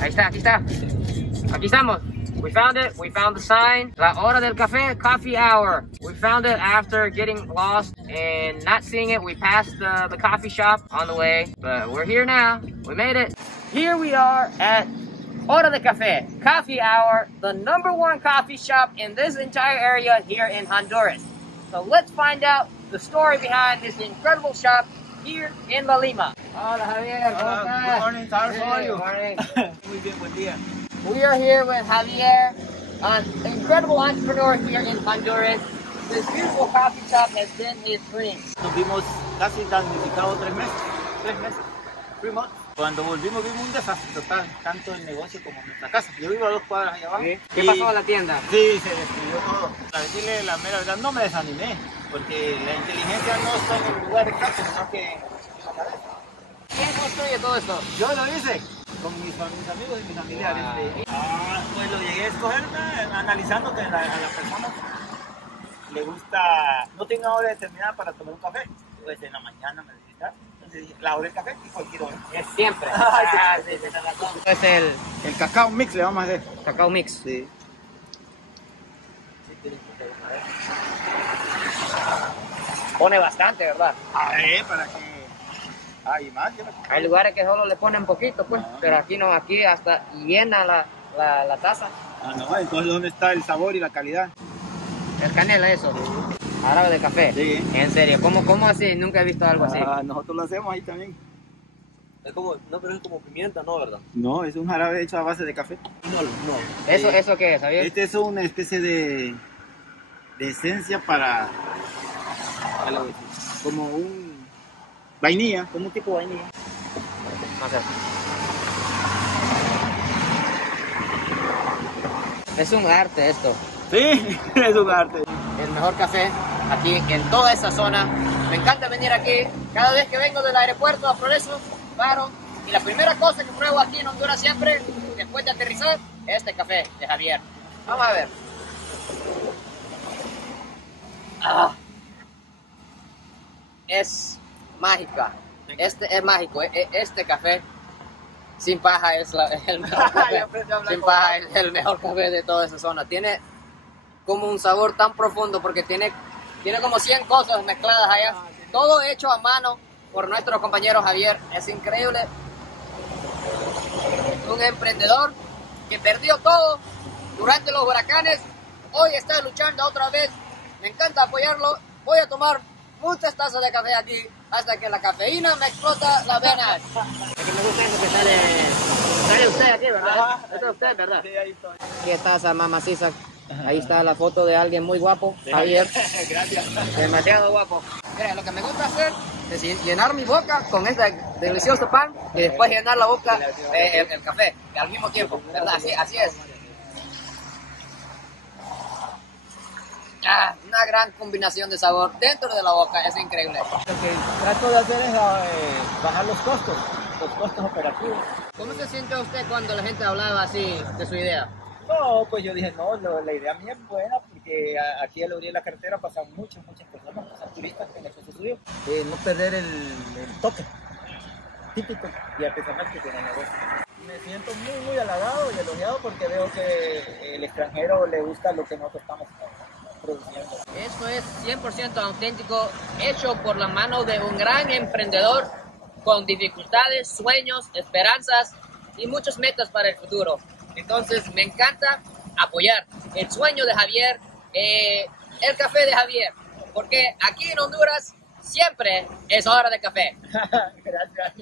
Ahí está, aquí está. Aquí estamos. We found it. We found the sign. La hora del café, coffee hour. We found it after getting lost and not seeing it. We passed the coffee shop on the way, but we're here now. We made it. Here we are at Hora de Café, coffee hour, the #1 coffee shop in this entire area here in Honduras. So let's find out the story behind this incredible shop here in La Lima. Hola Javier, ¿cómo estás? Good morning, Charles. How are you? Good morning. Muy bien, buen día. We are here with Javier, an incredible entrepreneur here in Honduras. This beautiful coffee shop has been his dream. Nos vimos casi damnificados 3 meses. 3 months. Cuando volvimos vimos un desastre total, tanto el negocio como nuestra casa. Yo vivo a 2 cuadras allá abajo. ¿Sí? ¿Qué pasó en la tienda? Sí, se destruyó todo. Para decirle la mera verdad, no me desanimé, porque la inteligencia no está en el lugar exacto, sino que en la cabeza. ¿Quién construye todo esto? Yo lo hice con mis amigos y mis familiares. Wow. Pues lo llegué a escoger analizando que a la persona le gusta, no tiene una hora determinada para tomar un café. Pues en la mañana me necesita. Entonces dije, la hora del café y cualquier hora. Es siempre. Sí, tienes razón. Es el cacao mix le vamos a hacer. cacao mix. Sí. Pone bastante, ¿verdad? Para que... Hay más. Hay lugares que solo le ponen poquito, pues, pero aquí no, aquí hasta llena la taza. Ah, no, entonces ¿dónde está el sabor y la calidad? El canela, eso. Árabe de café. Sí. En serio, ¿cómo así? Nunca he visto algo así. Nosotros lo hacemos ahí también. Es como, no, pero es como pimienta, ¿no? ¿Verdad? No, es un jarabe hecho a base de café. No. ¿Eso qué es, Javier? Este es una especie de esencia para como un vainilla, como un tipo de vainilla. Más cerca. Es un arte esto. Sí, es un arte. El mejor café aquí en toda esa zona. Me encanta venir aquí. Cada vez que vengo del aeropuerto a Progreso, paro. Y la primera cosa que pruebo aquí en Honduras siempre, después de aterrizar, es este café de Javier. Vamos a ver. Es mágica. Este es mágico. Este café sin paja es el mejor café. Sin paja es el mejor café de toda esa zona. Tiene como un sabor tan profundo porque tiene como 100 cosas mezcladas allá. Todo hecho a mano por nuestro compañero Javier. Es increíble. Un emprendedor que perdió todo durante los huracanes. Hoy está luchando otra vez. Me encanta apoyarlo. Voy a tomar muchas tazas de café aquí hasta que la cafeína me explota las venas. Es que me gusta eso que sale usted aquí, ¿verdad? Este es usted, ¿verdad? Sí, ahí estoy. Aquí está esa mamacita. Ahí está la foto de alguien muy guapo, Javier. Gracias. Demasiado guapo. Mira, lo que me gusta hacer es llenar mi boca con este delicioso pan y después llenar la boca el café al mismo tiempo, ¿verdad? Así es. Una gran combinación de sabor dentro de la boca, es increíble. Lo que trato de hacer es bajar los costos operativos. ¿Cómo se siente usted cuando la gente hablaba así de su idea? No, pues yo dije, no, la idea mía es buena porque aquí a la orilla de la carretera pasan muchas personas, pasan turistas que les sucedió. No perder el toque típico y artesanal que tiene el negocio. Me siento muy halagado y elogiado porque veo que el extranjero le gusta lo que nosotros estamos produciendo. Esto es 100% auténtico, hecho por la mano de un gran emprendedor con dificultades, sueños, esperanzas y muchas metas para el futuro. Entonces me encanta apoyar el sueño de Javier, el café de Javier, porque aquí en Honduras siempre es hora de café. Gracias.